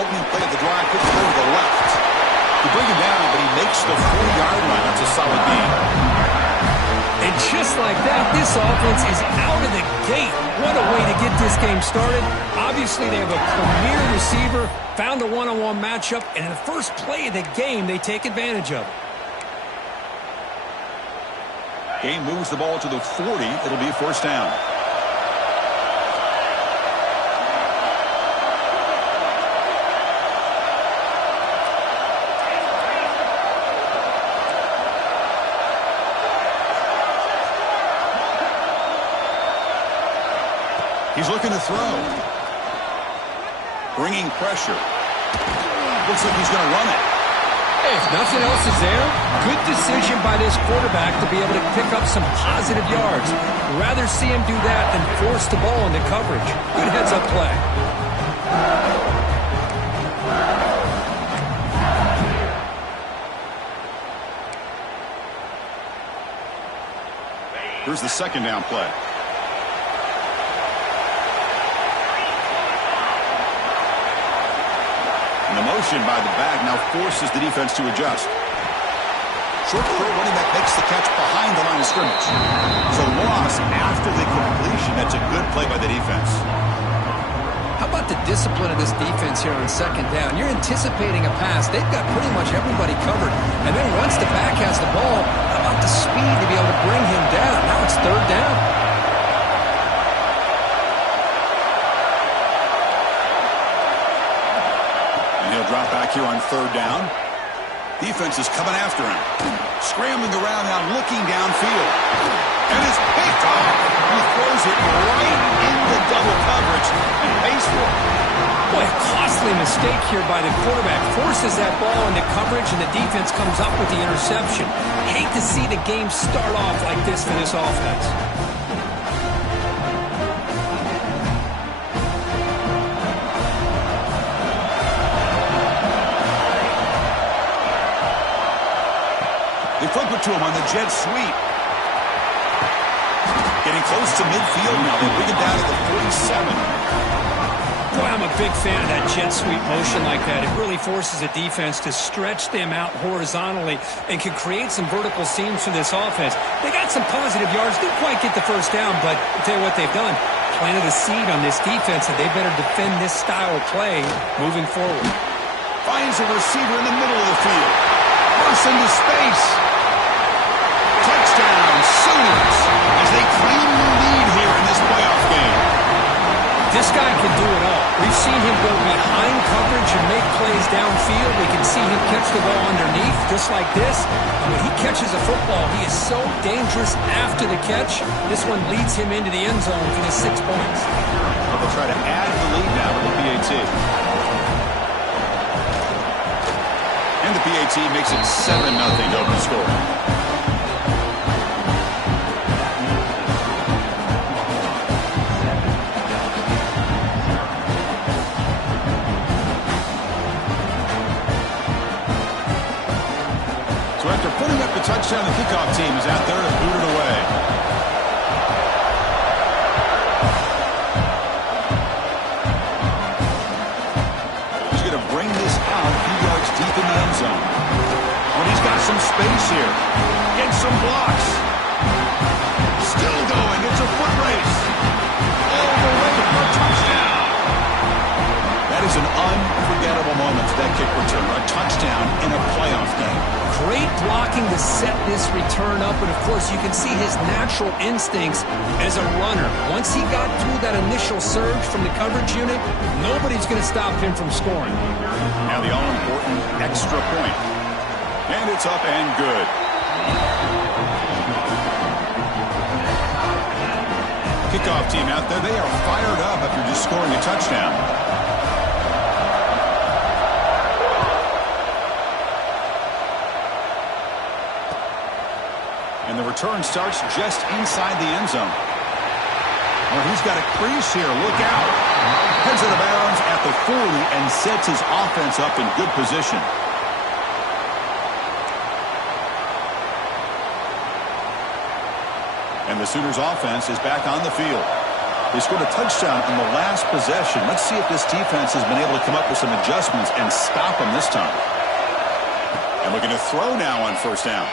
Opening play of the drive, could throw to the left. You bring him down, but he makes the 40-yard line. That's a solid gain. And just like that, this offense is out of the gate. What a way to get this game started. Obviously, they have a premier receiver, found a one-on-one matchup, and in the first play of the game, they take advantage of it. Game moves the ball to the 40. It'll be first down. He's looking to throw. Bringing pressure. Looks like he's going to run it. If nothing else is there, good decision by this quarterback to be able to pick up some positive yards. Rather see him do that than force the ball into coverage. Good heads-up play. Here's the second down play. And the motion by the back now forces the defense to adjust. Short throw, running back makes the catch behind the line of scrimmage. So loss after the completion. That's a good play by the defense. How about the discipline of this defense here on second down? You're anticipating a pass. They've got pretty much everybody covered. And then once the back has the ball, how about the speed to be able to bring him down? Now it's third down. Drop back here on third down. Defense is coming after him. Scrambling around now, looking downfield. And it's picked off. He throws it right into double coverage and pays for it. Boy, a costly mistake here by the quarterback. Forces that ball into coverage, and the defense comes up with the interception. Hate to see the game start off like this for this offense. They flip it to him on the jet sweep. Getting close to midfield now. They bring it down to the 47. Boy, I'm a big fan of that jet sweep motion like that. It really forces a defense to stretch them out horizontally and can create some vertical seams for this offense. They got some positive yards. Didn't quite get the first down, but I'll tell you what they've done. Planted a seed on this defense, and they better defend this style of play moving forward. Finds a receiver in the middle of the field. Bursts into space. Touchdown, Sooners, as they claim the lead here in this playoff game. This guy can do it all. We've seen him go behind coverage and make plays downfield. We can see him catch the ball underneath, just like this. And when he catches a football, he is so dangerous after the catch. This one leads him into the end zone for the 6 points. Well, they'll try to add the lead now to the PAT. And the PAT makes it 7-0 open score. Putting up the touchdown, the kickoff team is out there to boot it away. He's going to bring this out a few yards deep in the end zone. Oh, he's got some space here. Gets some blocks. Still going. It's a foot race. All the way for a touchdown. That is an unforgettable moment for that kick return. A touchdown in a playoff game. Great blocking to set this return up, and of course you can see his natural instincts as a runner. Once he got through that initial surge from the coverage unit, nobody's going to stop him from scoring. Now the all-important extra point. And it's up and good. Kickoff team out there, they are fired up after just scoring a touchdown. And the return starts just inside the end zone. Well, he's got a crease here. Look out. Heads out of bounds at the 40 and sets his offense up in good position. And the Sooners offense is back on the field. They scored a touchdown in the last possession. Let's see if this defense has been able to come up with some adjustments and stop them this time. And looking to throw now on first down.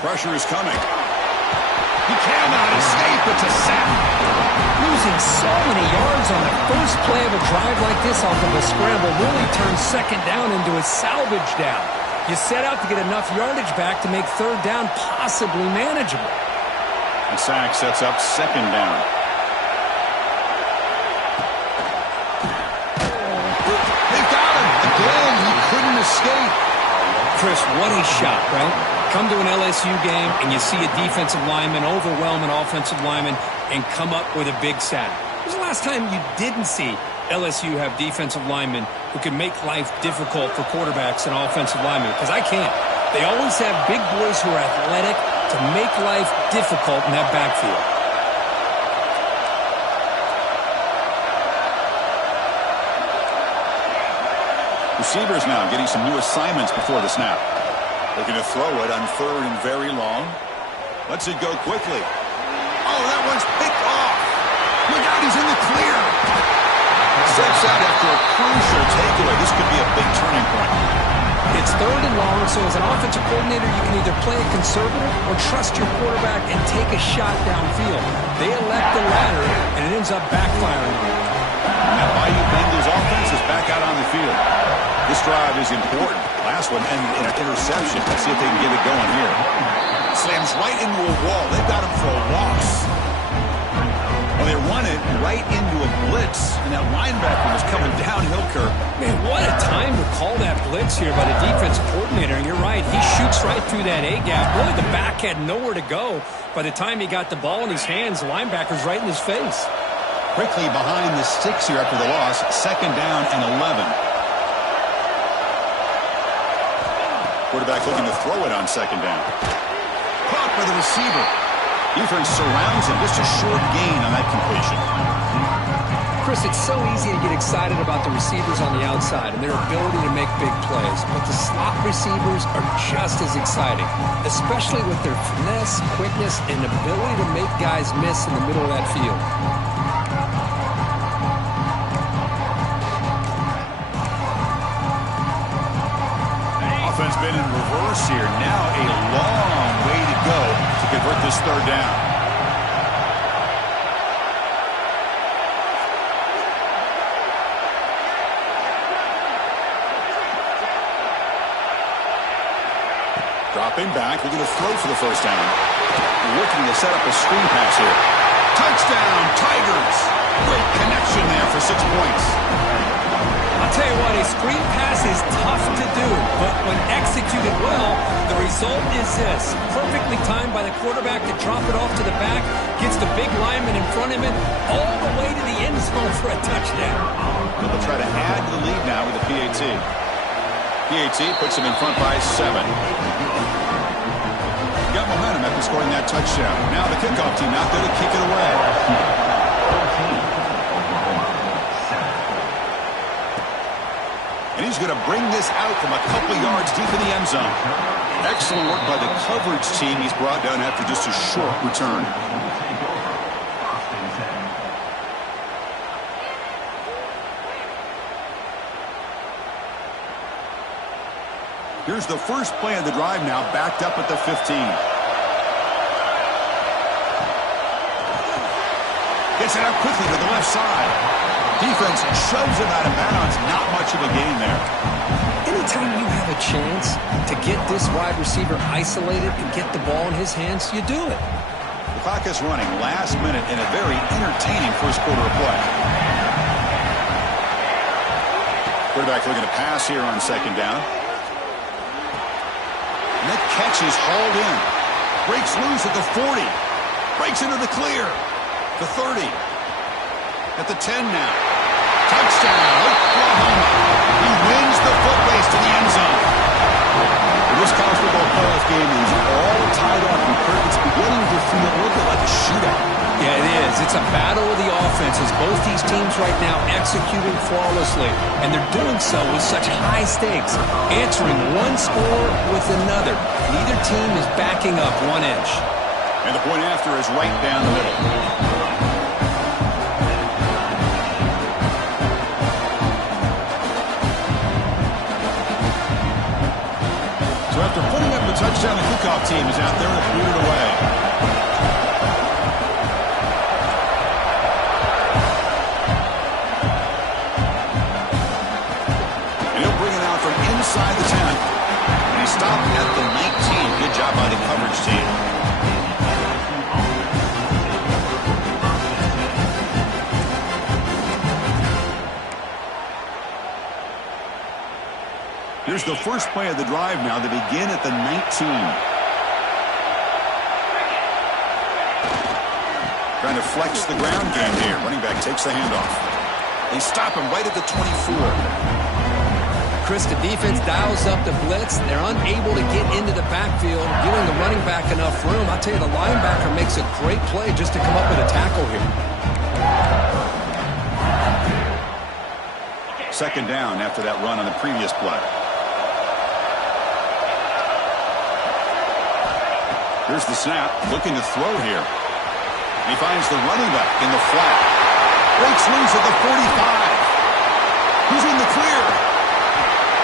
Pressure is coming. He cannot escape. It's a sack. Losing so many yards on the first play of a drive like this off of a scramble really turns second down into a salvage down. You set out to get enough yardage back to make third down possibly manageable. The sack sets up second down. They got him. Again, he couldn't escape. Chris, what a shot, right? Come to an LSU game and you see a defensive lineman overwhelm an offensive lineman and come up with a big sack. When was the last time you didn't see LSU have defensive linemen who can make life difficult for quarterbacks and offensive linemen? Because I can't. They always have big boys who are athletic to make life difficult in that backfield. Receivers now getting some new assignments before the snap. Looking to throw it on third and very long. Lets it go quickly. Oh, that one's picked off. Look out, he's in the clear. Steps out after a crucial takeaway. This could be a big turning point. It's third and long, so as an offensive coordinator, you can either play it conservative or trust your quarterback and take a shot downfield. They elect the latter, and it ends up backfiring on them. And that Bayou Bengals offense is back out on the field. This drive is important. Last one ended in an interception. Let's see if they can get it going here. Slams right into a wall. They've got him for a loss. Well, they run it right into a blitz, and that linebacker was coming downhill, Kirk. Man, what a time to call that blitz here by the defensive coordinator. And you're right, he shoots right through that A-gap. Really, the back had nowhere to go. By the time he got the ball in his hands, the linebacker's right in his face. Quickly behind the sticks here after the loss. Second down and 11. Quarterback looking to throw it on second down. Caught by the receiver. Defense surrounds him. Just a short gain on that completion. Chris, it's so easy to get excited about the receivers on the outside and their ability to make big plays, but the slot receivers are just as exciting, especially with their finesse, quickness, and ability to make guys miss in the middle of that field. Offense been in reverse here. Now a long way to go to convert this third down. Dropping back, looking to throw for the first down. Looking to set up a screen pass here. Touchdown, Tigers! Great connection there for 6 points. I'll tell you what, a screen pass is tough to do, but when executed well, the result is this. Perfectly timed by the quarterback to drop it off to the back, gets the big lineman in front of him, all the way to the end zone for a touchdown. They'll try to add to the lead now with the PAT. PAT puts him in front by 7. Got momentum after scoring that touchdown. Now the kickoff team out there to kick it away. And he's going to bring this out from a couple yards deep in the end zone. Excellent work by the coverage team. He's brought down after just a short return. Here's the first play of the drive now, backed up at the 15. Gets it out quickly to the left side. Defense shoves him out of bounds. Not much of a gain there. Anytime you have a chance to get this wide receiver isolated and get the ball in his hands, you do it. The clock is running last minute in a very entertaining first quarter of play. Quarterback looking to pass here on second down. And that catch is hauled in. Breaks loose at the 40. Breaks into the clear. The 30. At the 10 now. Touchdown, Oklahoma. He wins the foot race to the end zone. This college football playoff game is all tied up, and Kirk, it's beginning to feel a little bit like a shootout. Yeah, it is. It's a battle of the offenses. Both these teams right now executing flawlessly, and they're doing so with such high stakes, answering one score with another. Neither team is backing up 1 inch. And the point after is right down the middle. kickoff team is out there to boot it away. And he'll bring it out from inside the 10. And he stopped at the 19. Good job by the coverage team. Here's the first play of the drive now. They begin at the 19. Trying to flex the ground game here. Running back takes the handoff. They stop him right at the 24. Chris, the defense dials up the blitz. They're unable to get into the backfield, giving the running back enough room. I'll tell you, the linebacker makes a great play just to come up with a tackle here. Second down after that run on the previous play. Here's the snap, looking to throw here. He finds the running back in the flat. Breaks loose at the 45. He's in the clear.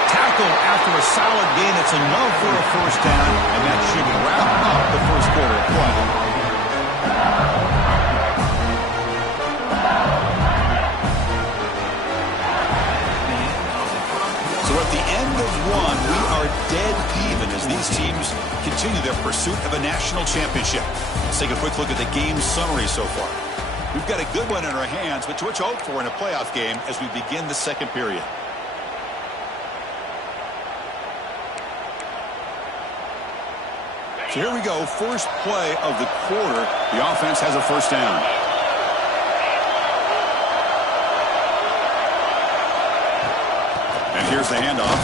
Tackle after a solid gain. It's enough for a first down, and that should wrap up the first quarter of play. So at the end of one, we are dead even as these teams continue their pursuit of a national championship. Let's take a quick look at the game summary so far. We've got a good one in our hands, but to which hope for in a playoff game as we begin the second period. So here we go, first play of the quarter. The offense has a first down. And here's the handoff.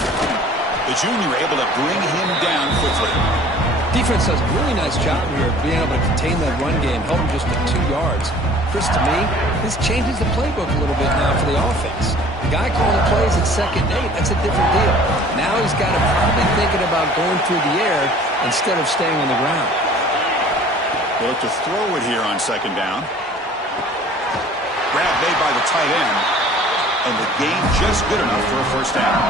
The junior able to bring him down quickly. Defense does a really nice job here of being able to contain that run game, held him just to 2 yards. Chris, to me, this changes the playbook a little bit now for the offense. The guy calling the plays at 2nd and 8, that's a different deal. Now he's got to probably thinking about going through the air instead of staying on the ground. They'll look to throw it here on 2nd down. Grab made by the tight end. And the gain just good enough for a first down.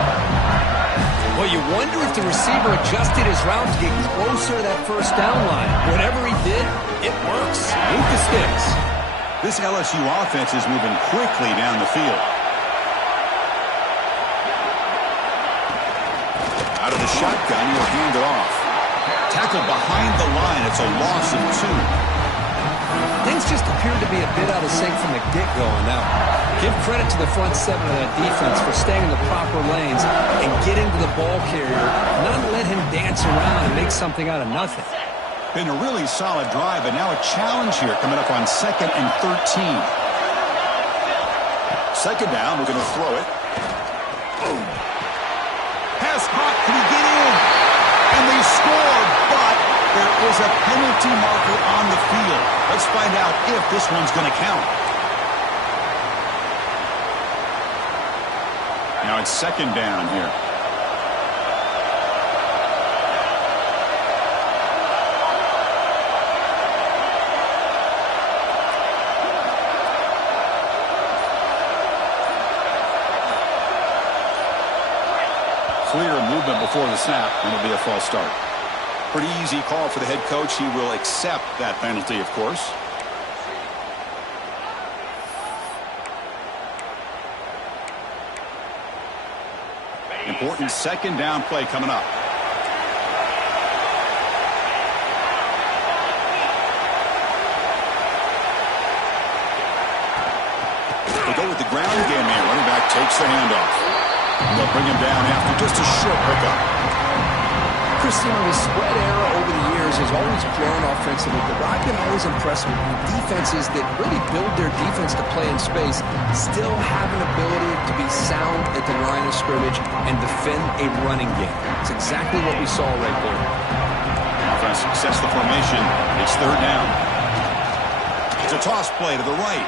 Well, you wonder if the receiver adjusted his route to get closer to that first down line. Whatever he did, it works. Move the sticks. This LSU offense is moving quickly down the field. Out of the shotgun, he'll hand it off. Tackled behind the line. It's a loss of 2. Things just appear to be a bit out of sync from the get-go now. Give credit to the front 7 of that defense for staying in the proper lanes and getting to the ball carrier, not let him dance around and make something out of nothing. Been a really solid drive, but now a challenge here coming up on 2nd and 13. 2nd down, we're going to throw it. Boom. Pass caught, can he get in? And they scored, but there is a penalty marker on the field. Let's find out if this one's going to count. Now it's 2nd down here. Clear movement before the snap, and it'll be a false start. Pretty easy call for the head coach. He will accept that penalty, of course. Important 2nd down play coming up. They go with the ground game here. Running back takes the handoff. They'll bring him down after just a short pickup. Christian, the spread era over the years has always grown offensively, but I've been always impressed with defenses that really build their defense to play in space, still have an ability to be sound at the line of scrimmage and defend a running game. It's exactly what we saw right there. Offense sets the formation. It's 3rd down. It's a toss play to the right.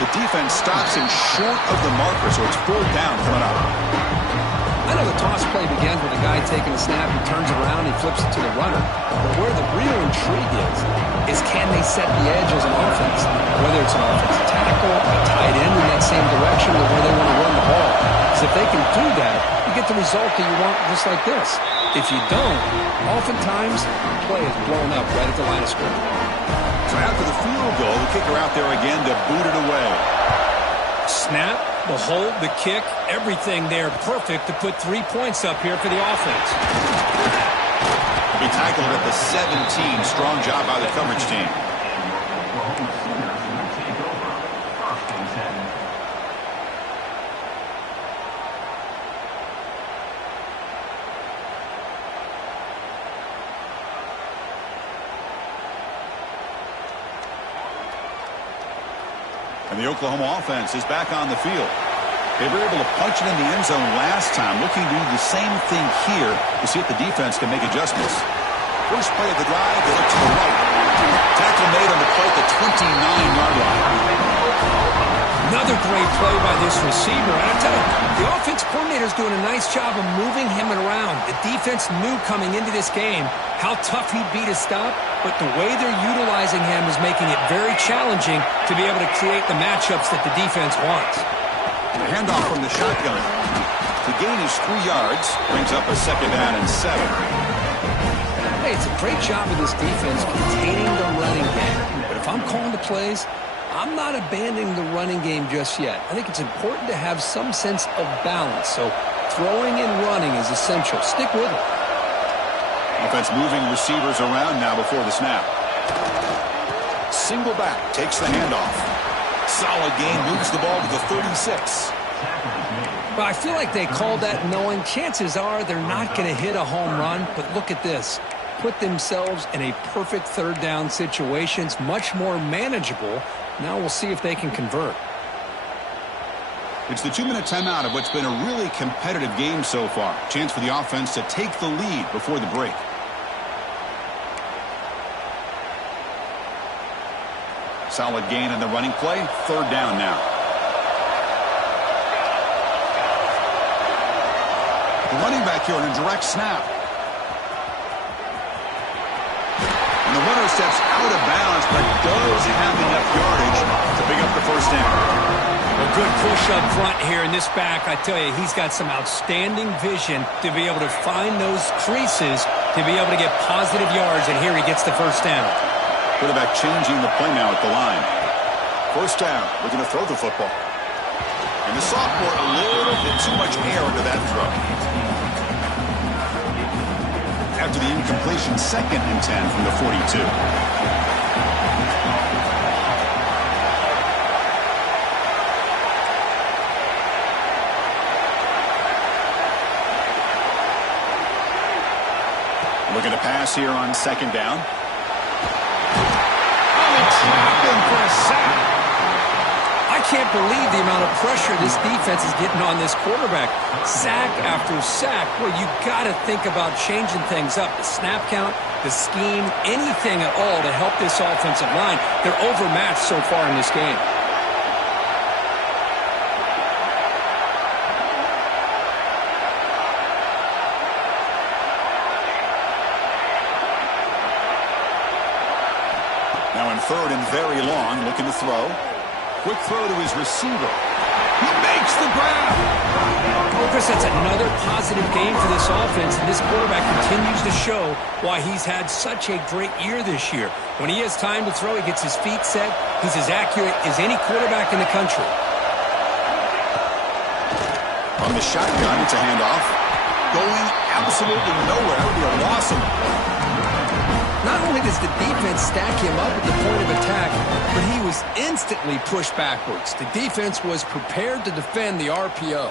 The defense stops him short of the marker, so it's 4th down coming up. I know the toss play begins with a guy taking a snap, he turns around, he flips it to the runner. But where the real intrigue is can they set the edge as an offense? Whether it's an offensive tackle, a tight end in that same direction to where they want to run the ball. Because if they can do that, you get the result that you want just like this. If you don't, oftentimes the play is blown up right at the line of scrimmage. So after the field goal, the kicker out there again to boot it away. Snap, the hold, the kick, everything there perfect to put 3 points up here for the offense. He tackled at the 17. Strong job by the coverage team. And the Oklahoma offense is back on the field. They were able to punch it in the end zone last time, looking to do the same thing here to see if the defense can make adjustments. First play of the drive, they look to the right. Tackle made on the play at the 29-yard line. Another great play by this receiver. And I tell you, the offense coordinator is doing a nice job of moving him around. The defense knew coming into this game how tough he'd be to stop, but the way they're utilizing him is making it very challenging to be able to create the matchups that the defense wants. The handoff from the shotgun. The gain is 3 yards, brings up a second down and 7. Hey, it's a great job of this defense containing the running game. But if I'm calling the plays, I'm not abandoning the running game just yet. I think it's important to have some sense of balance. So throwing and running is essential. Stick with it. Offense moving receivers around now before the snap. Single back, takes the handoff. Solid gain, moves the ball to the 36. Well, I feel like they called that knowing chances are they're not going to hit a home run. But look at this. Put themselves in a perfect third down situation. It's much more manageable. Now we'll see if they can convert. It's the 2-minute timeout of what's been a really competitive game so far. Chance for the offense to take the lead before the break. Solid gain in the running play. Third down now. The running back here on a direct snap. And the runner steps out of bounds, but does have enough yardage to pick up the first down. A good push up front here in this back. I tell you, he's got some outstanding vision to be able to find those creases to be able to get positive yards, and here he gets the first down. Quarterback changing the play now at the line. First down, looking to throw the football. And the sophomore, a little bit too much air into that throw. After the incompletion, 2nd and 10 from the 42. Looking to pass here on 2nd down. Trapped him for a sack. I can't believe the amount of pressure this defense is getting on this quarterback. Sack after sack. Well, you got to think about changing things up. The snap count, the scheme, anything at all to help this offensive line. They're overmatched so far in this game. Now in 3rd and very long, looking to throw. Quick throw to his receiver. He makes the grab. Well, Chris, that's another positive game for this offense, and this quarterback continues to show why he's had such a great year this year. When he has time to throw, he gets his feet set. He's as accurate as any quarterback in the country. From the shotgun, it's a handoff. Going absolutely nowhere. That would be a loss of it. Not only does the defense stack him up at the point of attack, but he was instantly pushed backwards. The defense was prepared to defend the RPO.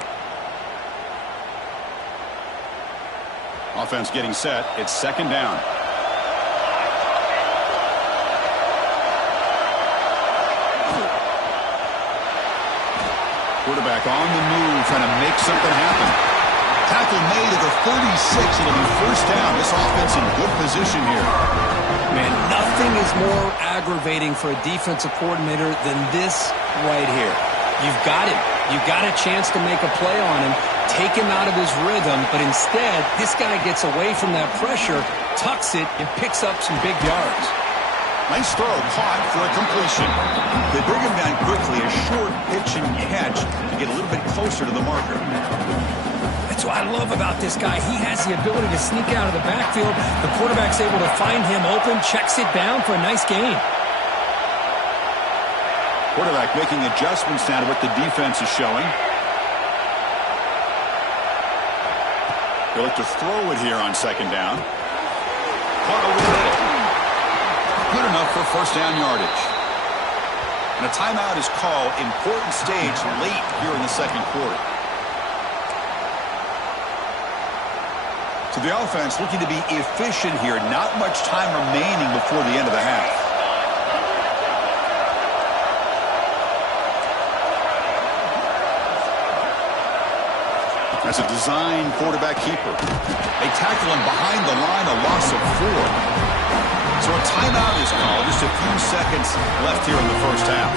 Offense getting set. It's 2nd down. Quarterback on the move, trying to make something happen. Tackle made at the 36. It'll be first down. This offense in good position here. Man, nothing is more aggravating for a defensive coordinator than this right here. You've got him. You've got a chance to make a play on him, take him out of his rhythm, but instead, this guy gets away from that pressure, tucks it, and picks up some big yards. Nice throw, caught for a completion. They bring him down quickly, a short pitch and catch to get a little bit closer to the marker. That's what I love about this guy. He has the ability to sneak out of the backfield. The quarterback's able to find him open, checks it down for a nice gain. Quarterback making adjustments now to what the defense is showing. They'll look to throw it here on second down. Caught over the middle. Good enough for first down yardage. And a timeout is called. Important stage late here in the second quarter. So the offense looking to be efficient here. Not much time remaining before the end of the half. That's a design quarterback keeper. They tackle him behind the line, a loss of 4. So a timeout is called. Just a few seconds left here in the first half.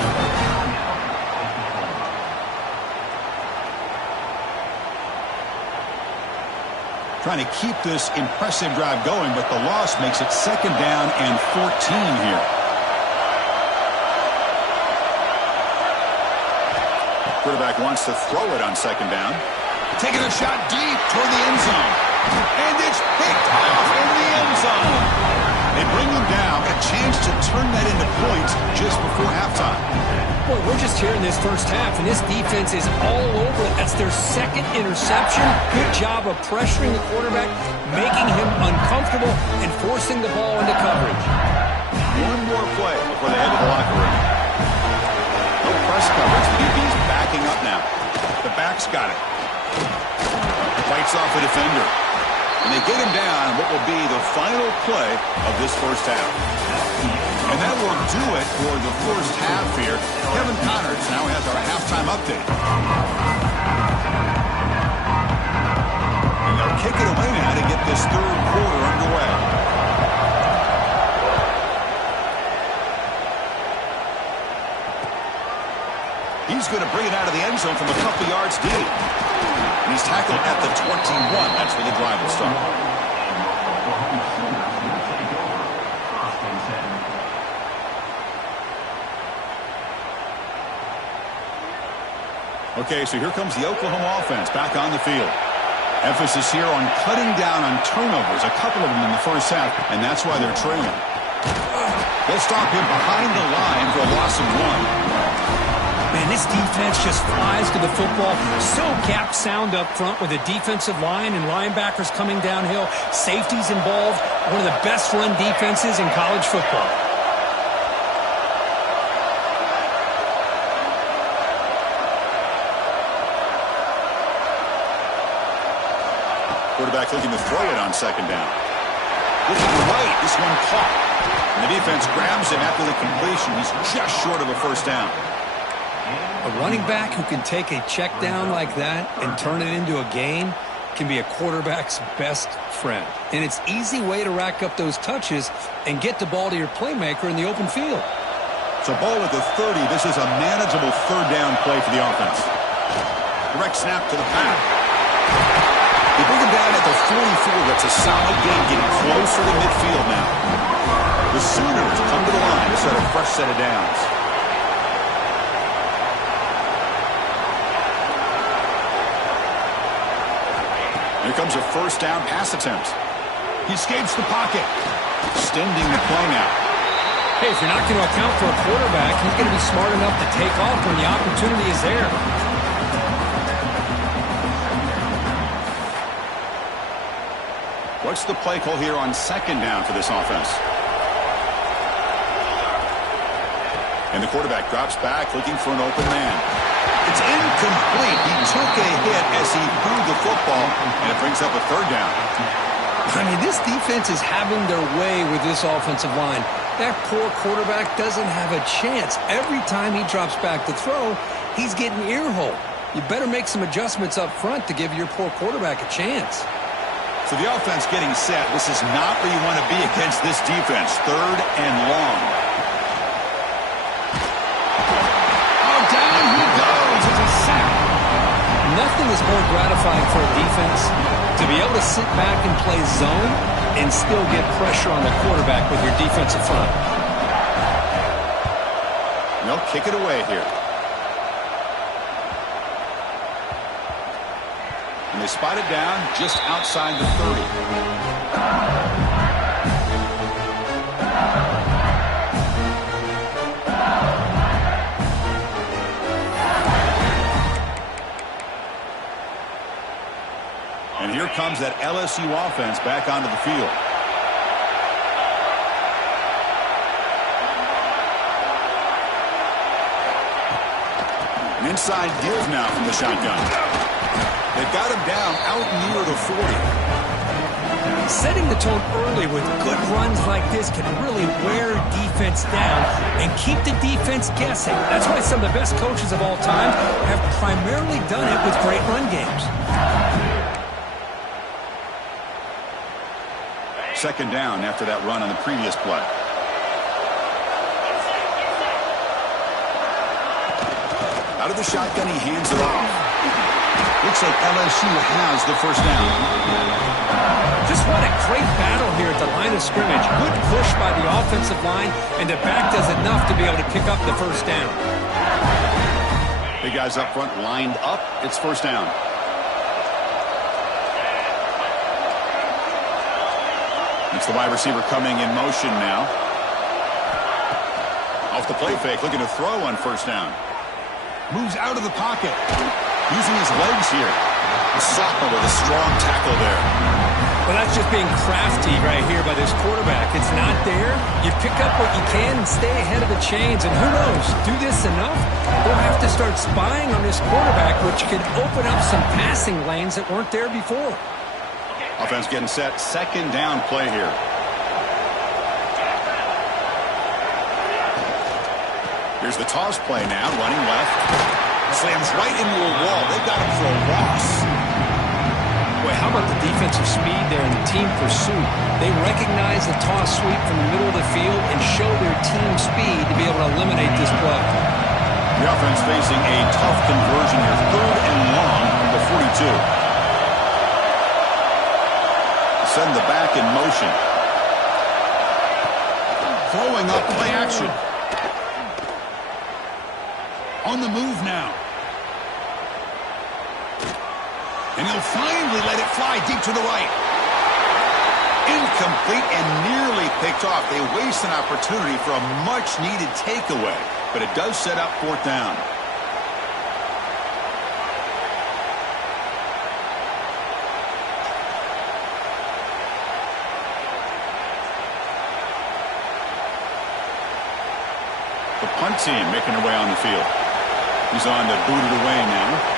Trying to keep this impressive drive going, but the loss makes it second down and 14 here. Quarterback wants to throw it on second down. Taking a shot deep toward the end zone. And it's picked off in the end zone. They bring him down, a chance to turn that into points just before halftime. Boy, we're just here in this first half, and this defense is all over it. That's their second interception. Good job of pressuring the quarterback, making him uncomfortable, and forcing the ball into coverage. One more play before they head to the locker room. No press coverage. The DB's backing up now. The back's got it. Fights off a defender. And they get him down what will be the final play of this first half. And that will do it for the first half here. Kevin Connors now has our halftime update. And they'll kick it away now to get this third quarter underway. He's going to bring it out of the end zone from a couple yards deep. And he's tackled at the 21. That's where the drive will start. Okay, so here comes the Oklahoma offense back on the field. Emphasis here on cutting down on turnovers, a couple of them in the first half, and that's why they're trailing. They'll stop him behind the line for a loss of 1. Man, this defense just flies to the football. So gap sound up front with a defensive line and linebackers coming downhill. Safeties involved. One of the best run defenses in college football. Quarterback looking to throw it on second down. Looking right, this one caught. And the defense grabs him after the completion. He's just short of a first down. A running back who can take a check down like that and turn it into a gain can be a quarterback's best friend. And it's an easy way to rack up those touches and get the ball to your playmaker in the open field. So ball at the 30. This is a manageable third down play for the offense. Direct snap to the pass. They bring him down at the 44. That's a solid gain, getting closer to midfield now. The Sooners come to the line to set a fresh set of downs. Here comes a first down pass attempt. He escapes the pocket. Extending the play now. Hey, if you're not going to account for a quarterback, he's going to be smart enough to take off when the opportunity is there. What's the play call here on second down for this offense? And the quarterback drops back looking for an open man. It's incomplete. He took a hit as he threw the football, and it brings up a third down. I mean, this defense is having their way with this offensive line. That poor quarterback doesn't have a chance. Every time he drops back to throw, he's getting ear-hole. You better make some adjustments up front to give your poor quarterback a chance. So the offense getting set. This is not where you want to be against this defense. Third and long. Nothing is more gratifying for a defense to be able to sit back and play zone and still get pressure on the quarterback with your defensive front. kick it away here. And they spot it down just outside the 30. And here comes that LSU offense back onto the field. An inside give now from the shotgun. They've got him down out near the 40. Setting the tone early with good runs like this can really wear defense down and keep the defense guessing. That's why some of the best coaches of all time have primarily done it with great run games. Second down after that run on the previous play. Out of the shotgun, he hands it off. Looks like LSU has the first down. Just what a great battle here at the line of scrimmage. Good push by the offensive line, and the back does enough to be able to pick up the first down. Big guys up front lined up. It's first down. It's the wide receiver coming in motion now. Off the play fake, looking to throw on first down. Moves out of the pocket. Using his legs here. The sophomore with a strong tackle there. Well, that's just being crafty right here by this quarterback. It's not there. You pick up what you can and stay ahead of the chains. And who knows, do this enough, they'll have to start spying on this quarterback, which could open up some passing lanes that weren't there before. Offense getting set. Second down play here. Here's the toss play now. Running left. Slams right into a wall. They've got him for a loss. Boy, how about the defensive speed there in the team pursuit? They recognize the toss sweep from the middle of the field and show their team speed to be able to eliminate this play. The offense facing a tough conversion here. Third and long from the 42. Send the back in motion. Throwing up, play action. On the move now. And he'll finally let it fly deep to the right. Incomplete and nearly picked off. They waste an opportunity for a much-needed takeaway, but it does set up fourth down. The punt team making their way on the field. He's on to boot it away now.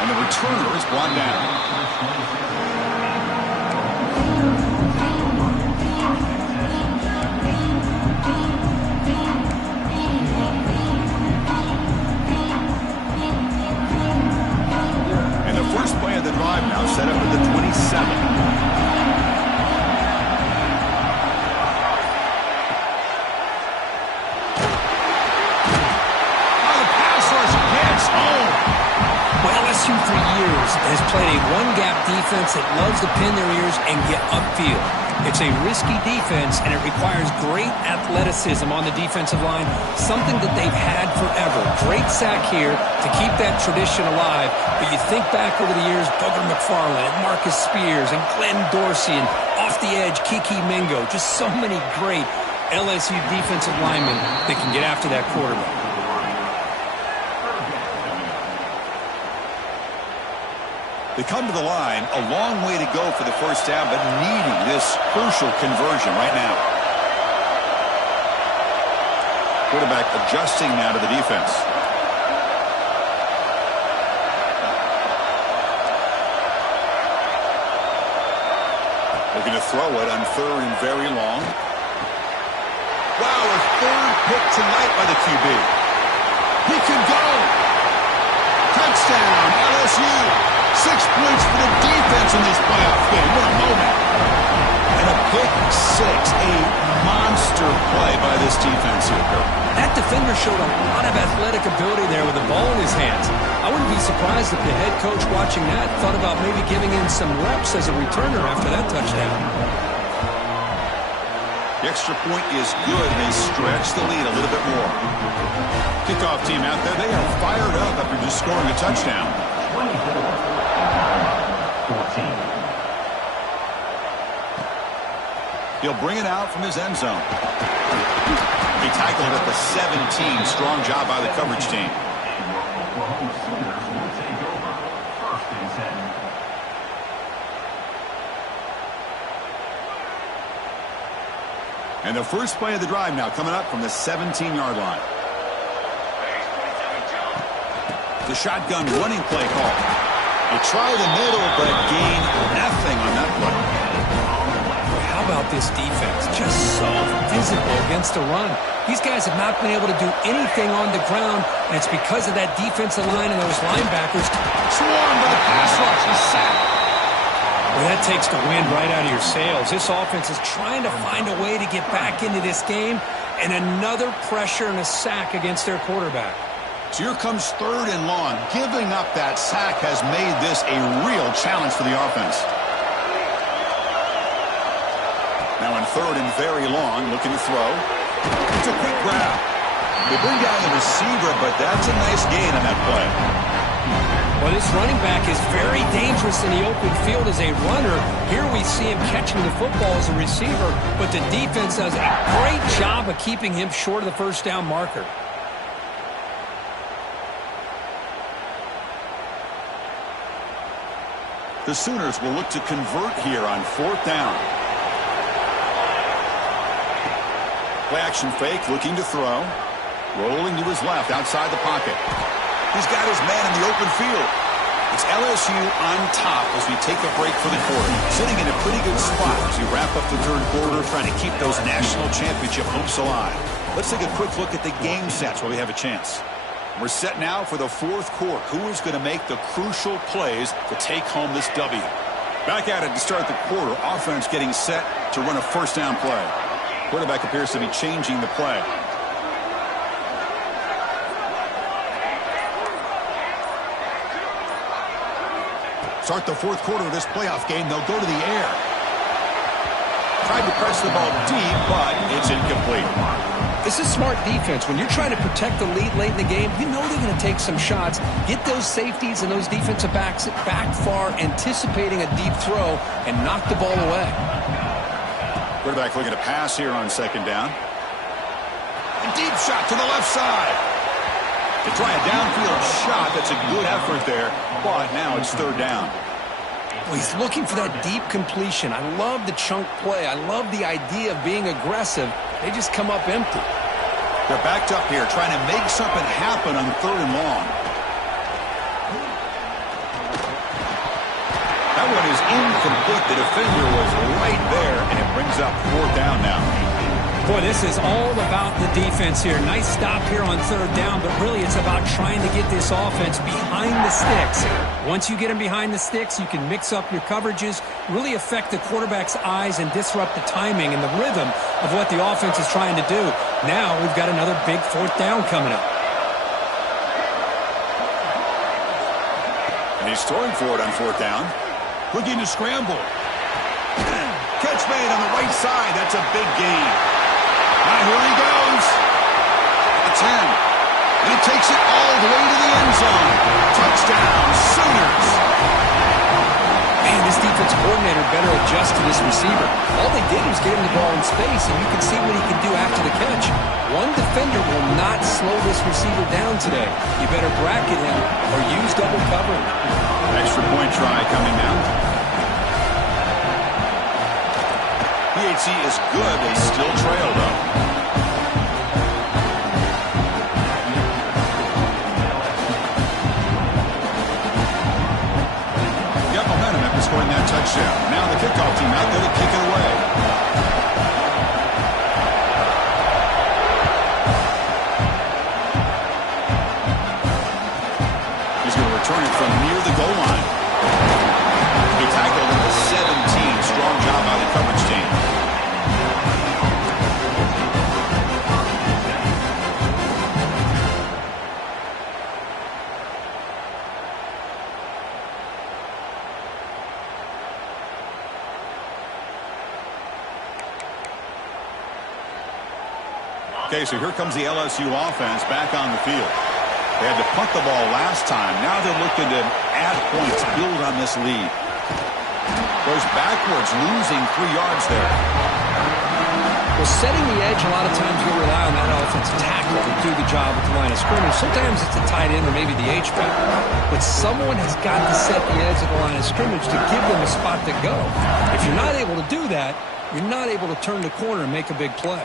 And the returner is brought down. First play of the drive now set up at the 27. Oh, the pass rush gets home. Well, LSU for years has played a one-gap defense that loves to pin their ears and get upfield. It's a risky defense, and it requires great athleticism on the defensive line, something that they've had forever. Great sack here to keep that tradition alive, but you think back over the years, Booger McFarland and Marcus Spears and Glenn Dorsey and off the edge, Kiki Mingo, just so many great LSU defensive linemen that can get after that quarterback. They come to the line, a long way to go for the first down, but needing this crucial conversion right now. Quarterback adjusting now to the defense. Looking to throw it on third and very long. Wow, a third pick tonight by the QB. He can go. Touchdown, LSU. 6 points for the defense in this playoff game. What a moment. And a pick six, a monster play by the this defense here, Kirk? That defender showed a lot of athletic ability there with the ball in his hands. I wouldn't be surprised if the head coach watching that thought about maybe giving him some reps as a returner after that touchdown. The extra point is good, and they stretch the lead a little bit more. Kickoff team out there, they are fired up after just scoring a touchdown. 14. He'll bring it out from his end zone. He tackled it at the 17. Strong job by the coverage team. And the first play of the drive now coming up from the 17-yard line. The shotgun running play call. They try the middle, but gain nothing on that play. How about this defense? Just so physical against the run. These guys have not been able to do anything on the ground, and it's because of that defensive line and those linebackers. Swarmed by the pass rush. He's sacked. Well, that takes the wind right out of your sails. This offense is trying to find a way to get back into this game, and another pressure and a sack against their quarterback. So here comes 3rd and long. Giving up that sack has made this a real challenge for the offense. Now in 3rd and very long, looking to throw. It's a quick grab. They bring down the receiver, but that's a nice gain on that play. Well, this running back is very dangerous in the open field as a runner. Here we see him catching the football as a receiver, but the defense does a great job of keeping him short of the first down marker. The Sooners will look to convert here on 4th down. Play action fake, looking to throw. Rolling to his left, outside the pocket. He's got his man in the open field. It's LSU on top as we take a break for the quarter. Sitting in a pretty good spot as we wrap up the 3rd quarter, trying to keep those national championship hopes alive. Let's take a quick look at the game sets while we have a chance. We're set now for the 4th quarter. Who is going to make the crucial plays to take home this W? Back at it to start the quarter. Offense getting set to run a first down play. Quarterback appears to be changing the play. Start the 4th quarter of this playoff game. They'll go to the air. Tried to press the ball deep, but it's incomplete. This is smart defense. When you're trying to protect the lead late in the game, you know they're going to take some shots. Get those safeties and those defensive backs back far, anticipating a deep throw, and knock the ball away. Quarterback looking to pass here on 2nd down. A deep shot to the left side. They try a downfield shot. That's a good effort there, but now it's 3rd down. Well, he's looking for that deep completion. I love the chunk play. I love the idea of being aggressive. They just come up empty. They're backed up here, trying to make something happen on 3rd and long. That one is incomplete. The defender was right there, and it brings up 4th down now. Boy, this is all about the defense here. Nice stop here on 3rd down, but really it's about trying to get this offense behind the sticks. Once you get them behind the sticks, you can mix up your coverages, really affect the quarterback's eyes and disrupt the timing and the rhythm of what the offense is trying to do. Now we've got another big 4th down coming up. And he's throwing for it on 4th down. Looking to scramble. Catch made on the right side. That's a big gain. Now here he goes. At the 10. And he takes it all the way to the end zone. Touchdown, Sooners. Man, this defense coordinator better adjust to this receiver. All they did was get him the ball in space, and you can see what he can do after the catch. One defender will not slow this receiver down today. You better bracket him or use double coverage. Extra point try coming now. PHC is good. They still trail, though. Got momentum after scoring that touchdown. Now the kickoff team out there to kick it away. He's going to return it from near the goal line. He tackled at the 17. Strong job by the coverage team. Okay, so here comes the LSU offense back on the field. They had to punt the ball last time. Now they're looking to add points, build on this lead. Goes backwards, losing 3 yards there. Well, setting the edge, a lot of times you'll rely on that offensive tackle to do the job at the line of scrimmage. Sometimes it's a tight end or maybe the H-back. But someone has got to set the edge of the line of scrimmage to give them a spot to go. If you're not able to do that, you're not able to turn the corner and make a big play.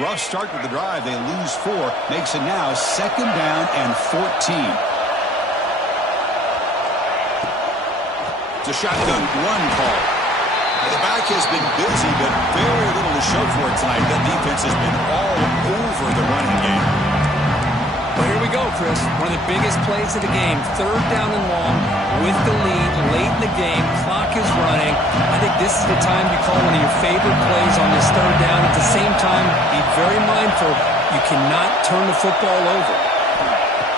Rough start with the drive. They lose 4. Makes it now 2nd down and 14. It's a shotgun run call. The back has been busy, but very little to show for it tonight. That defense has been all over the running game. Well, here we go, Chris. One of the biggest plays of the game. 3rd down and long with the lead late in the game. Clock is running. I think this is the time you call one of your favorite plays on this 3rd down. At the same time, be very mindful. You cannot turn the football over.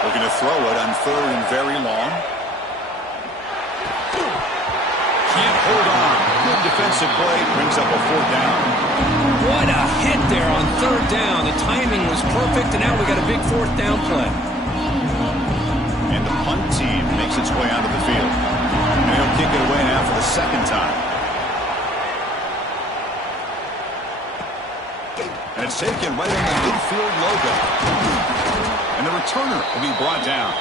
Looking to throw it on 3rd and very long. Can't hold on. Good defensive play. Brings up a 4th down. What a hit there on 3rd down. The timing was perfect, and now we got a big 4th down play. And the punt team makes its way onto the field. And they'll kick it away now for the 2nd time. And it's taken right on the midfield logo. And the returner will be brought down.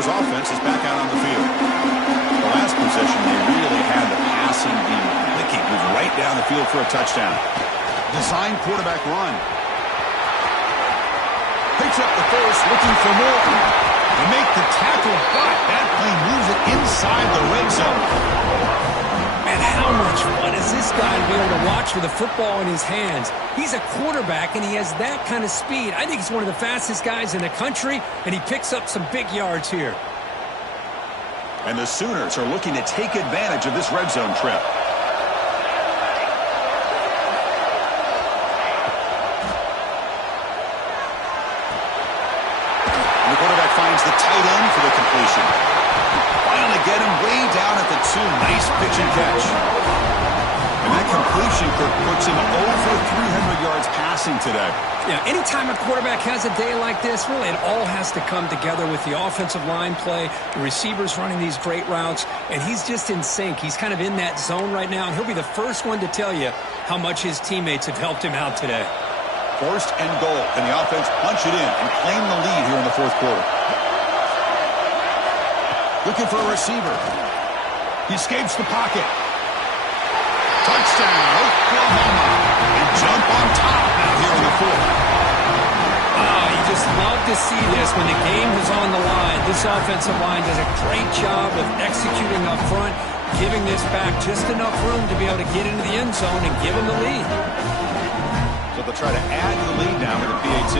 Offense is back out on the field. The last possession, they really had the passing game clicking. Moved right down the field for a touchdown. Design quarterback run. Picks up the first, looking for more. They make the tackle, but that play moves it inside the red zone. Man, how much fun is this guy to be able to watch with a football in his hands? He's a quarterback, and he has that kind of speed. I think he's one of the fastest guys in the country, and he picks up some big yards here. And the Sooners are looking to take advantage of this red zone trip. And the quarterback finds the tight end for the completion. Finally get him way down at the 2. Nice pitch and catch. And that completion, Kirk, puts him over 300 yards passing today. Yeah, anytime a quarterback has a day like this, really it all has to come together with the offensive line play, the receivers running these great routes, and he's just in sync. He's kind of in that zone right now, and he'll be the first one to tell you how much his teammates have helped him out today. 1st and goal, and the offense punch it in and claim the lead here in the 4th quarter. Looking for a receiver. He escapes the pocket. Touchdown, Oklahoma. And jump on top now here in the 4th. Oh, you just love to see this when the game is on the line. This offensive line does a great job of executing up front, giving this back just enough room to be able to get into the end zone and give them the lead. So they'll try to add the lead now with a PAT.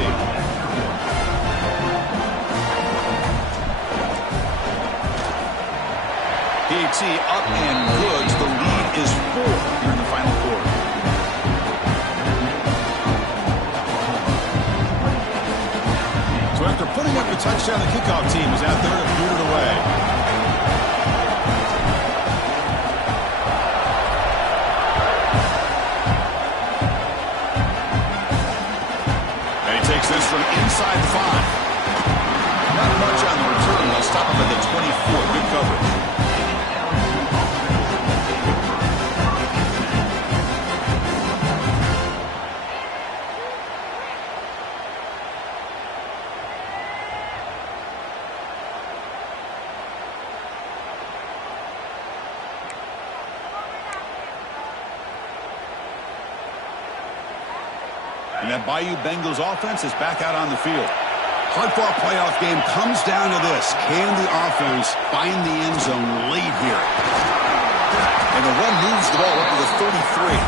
PAT up and good. The lead is 4 here in the final quarter. So after putting up the touchdown, the kickoff team is out there to boot it away. And he takes this from inside 5. Not much on the return. They'll stop him at the 24. Good coverage. And that Bayou Bengals offense is back out on the field. Hard-fought playoff game comes down to this. Can the offense find the end zone late here? And the run moves the ball up to the 33.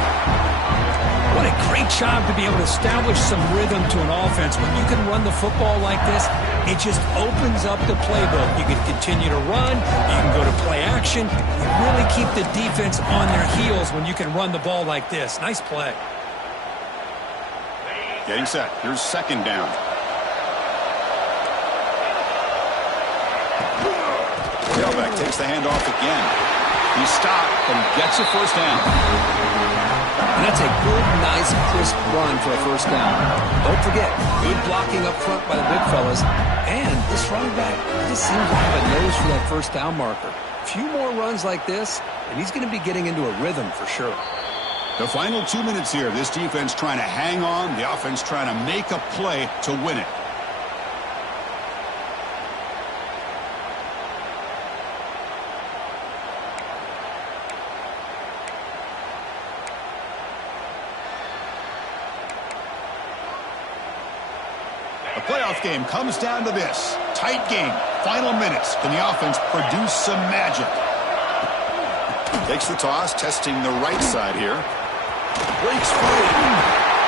What a a great job to be able to establish some rhythm to an offense. When you can run the football like this, it just opens up the playbook. You can continue to run. You can go to play action. You really keep the defense on their heels when you can run the ball like this. Nice play. Getting set. Here's second down. Tailback takes the handoff again. He stopped, but he gets a first down. And that's a good, nice, crisp run for a first down. Don't forget, good blocking up front by the big fellas. And this running back just seems to have a nose for that first down marker. A few more runs like this, and he's going to be getting into a rhythm for sure. The final 2 minutes here. This defense trying to hang on. The offense trying to make a play to win it. The playoff game comes down to this. Tight game. Final minutes. Can the offense produce some magic? Takes the toss, testing the right side here. Breaks free.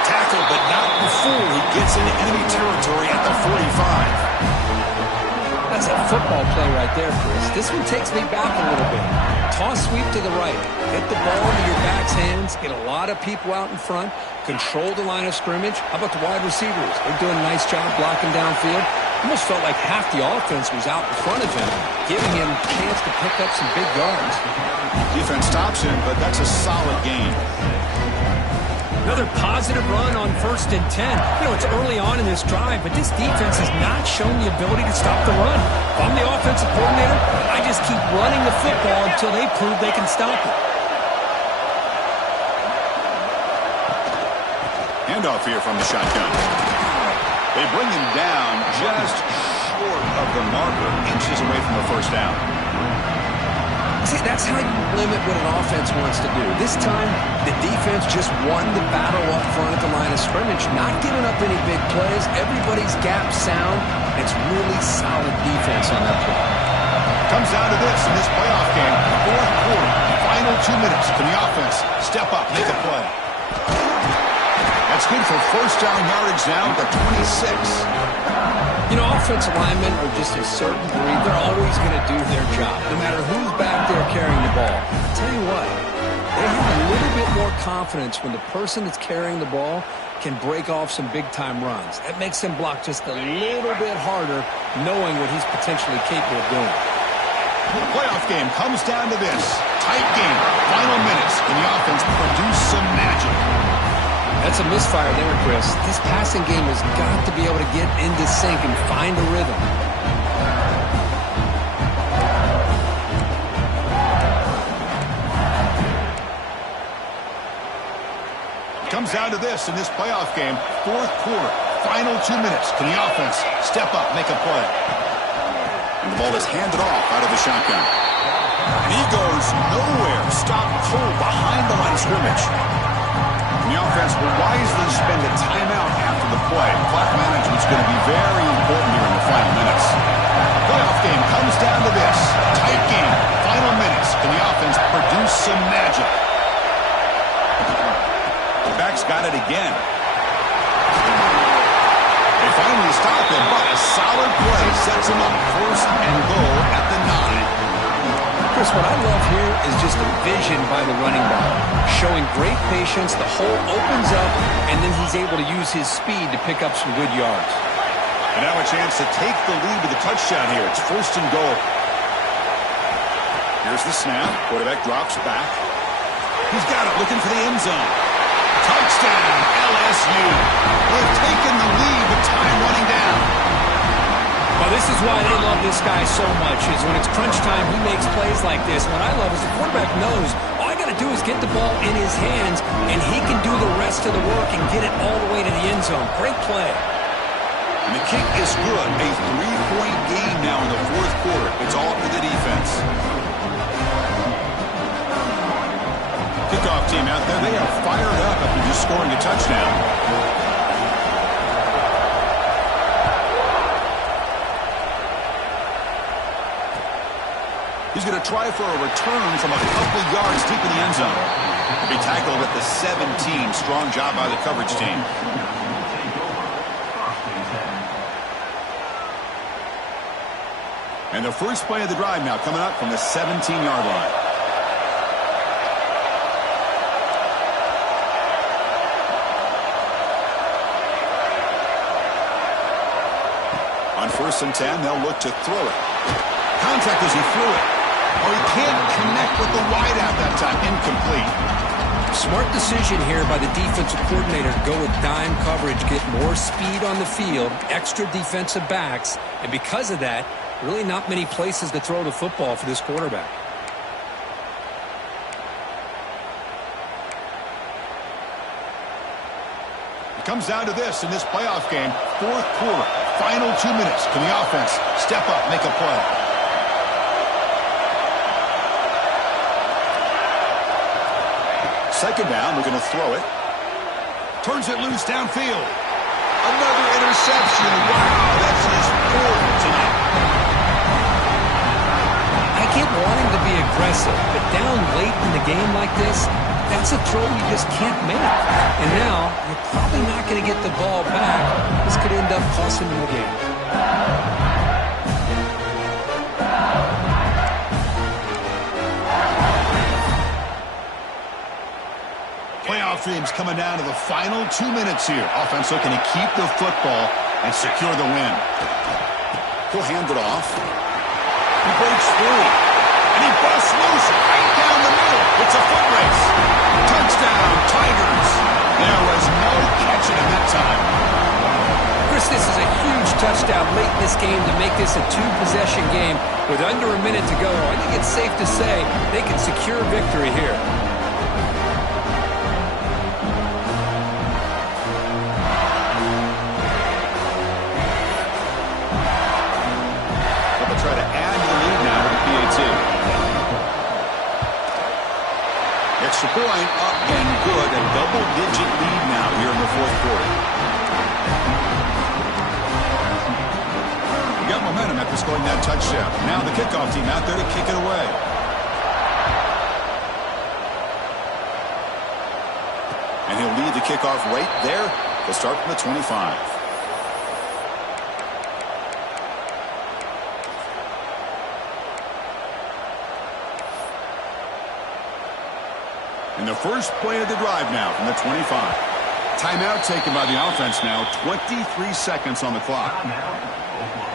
Tackled, but not before he gets into enemy territory at the 45. That's a football play right there, Chris. This one takes me back a little bit. Toss sweep to the right. Get the ball into your back's hands. Get a lot of people out in front. Control the line of scrimmage. How about the wide receivers? They're doing a nice job blocking downfield. Almost felt like half the offense was out in front of him, giving him a chance to pick up some big yards. Defense stops him, but that's a solid gain. Another positive run on 1st and 10. You know, it's early on in this drive, but this defense has not shown the ability to stop the run. If I'm the offensive coordinator, I just keep running the football until they prove they can stop it. Handoff here from the shotgun. They bring him down just short of the marker, inches away from the first down. See, that's how you limit what an offense wants to do. This time, the defense just won the battle up front at the line of scrimmage, not giving up any big plays. Everybody's gap sound. It's really solid defense on that play. Comes down to this in this playoff game. Fourth quarter, final 2 minutes. Can the offense step up, make a play? That's good for first down yardage now at the 26. You know, offensive linemen are just a certain breed. They're always going to do their job, no matter who's back there carrying the ball. I'll tell you what, they have a little bit more confidence when the person that's carrying the ball can break off some big-time runs. That makes them block just a little bit harder, knowing what he's potentially capable of doing. The playoff game comes down to this. Tight game, final minutes. Can the offense produce some magic? That's a misfire there, Chris. This passing game has got to be able to get into sync and find a rhythm. Comes down to this in this playoff game. Fourth quarter, final 2 minutes. Can the offense step up, make a play? And the ball is handed off out of the shotgun. And he goes nowhere. Stop pulled behind the line of scrimmage. And the offense will wisely spend a timeout after the play. Clock management is going to be very important here in the final minutes. Playoff game comes down to this. Tight game, final minutes. Can the offense produce some magic? The back's got it again. They finally stop him, but a solid play sets him up first and goal at the 9. Chris, what I love here is just the vision by the running back. Showing great patience, the hole opens up, and then he's able to use his speed to pick up some good yards. And now a chance to take the lead with a touchdown here. It's first and goal. Here's the snap. Quarterback drops back. He's got it, looking for the end zone. Touchdown, LSU. They've taken the lead with time running down. Well, this is why they love this guy so much, is when it's crunch time, he makes plays like this. What I love is the quarterback knows all I got to do is get the ball in his hands, and he can do the rest of the work and get it all the way to the end zone. Great play. And the kick is good. A 3-point game now in the fourth quarter. It's all for the defense. Kickoff team out there, they are fired up after just scoring a touchdown. He's going to try for a return from a couple yards deep in the end zone. He'll be tackled at the 17. Strong job by the coverage team. And the first play of the drive now coming up from the 17-yard line. On 1st and 10, they'll look to throw it. Contact as he threw it. Oh, he can't connect with the wideout that time. Incomplete. Smart decision here by the defensive coordinator to go with dime coverage, get more speed on the field, extra defensive backs, and because of that, really not many places to throw the football for this quarterback. It comes down to this in this playoff game. 4th quarter, final 2 minutes. Can the offense step up, make a play? Second down, we're going to throw it. Turns it loose downfield. Another interception. Wow, that's his 4th tonight. I get wanting to be aggressive, but down late in the game like this, that's a throw you just can't make. And now, you're probably not going to get the ball back. This could end up costing them the game. Playoff dreams coming down to the final 2 minutes here. Offense looking to keep the football and secure the win. He'll hand it off. He breaks through. And he busts loose right down the middle. It's a foot race. Touchdown, Tigers. There was no catching him that time. Chris, this is a huge touchdown late in this game to make this a 2-possession game with under a minute to go. I think it's safe to say they can secure victory here. Try to add to the lead now with the PAT. Extra point up and good. A double-digit lead now here in the 4th quarter. You got momentum after scoring that touchdown. Now the kickoff team out there to kick it away. And he'll lead the kickoff right there. He'll start from the 25. And the first play of the drive now from the 25. Timeout taken by the offense now. 23 seconds on the clock.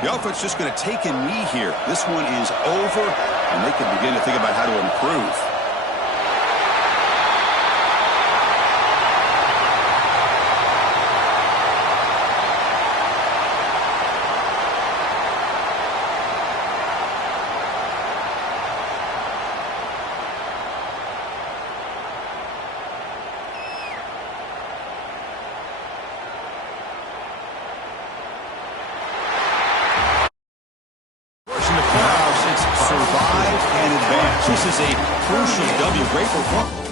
The offense just going to take a knee here. This one is over, and they can begin to think about how to improve. Survive and advance. This is a crucial W. Great performance.